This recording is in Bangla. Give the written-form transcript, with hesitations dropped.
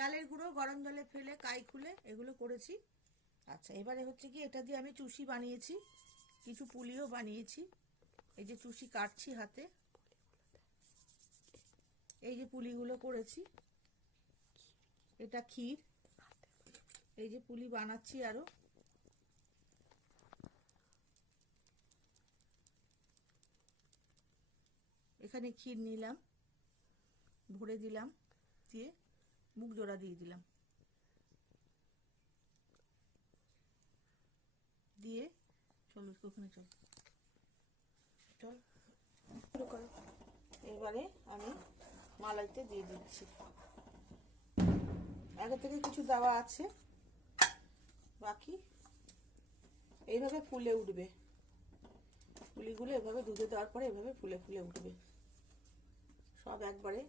চালের গুঁড়ো গরম জলে ফেলে কাই খুলে এগুলো করেছি। আচ্ছা, এবারে হচ্ছে কি, এটা দিয়ে আমি চুষি বানিয়েছি, কিছু পুলিও বানিয়েছি। এই যে চুষি কাটছি হাতে, এই যে পুলিগুলো করেছি, এটা ক্ষীর, এই যে পুলি বানাচ্ছি আরো। এখানে ক্ষীর নিলাম, ভরে দিলাম, দিয়ে মুখ জোড়া দিয়ে দিলাম, দিয়ে চল ওখানে চল চল শুরু করো। এবারে আমি মালাইতে দিয়ে দিচ্ছি, আগে থেকে কিছু দেওয়া আছে, বাকি এইভাবে ফুলে উঠবে। পুলিগুলো এভাবে দুধে দেওয়ার পরে এভাবে ফুলে ফুলে উঠবে, সব একবারে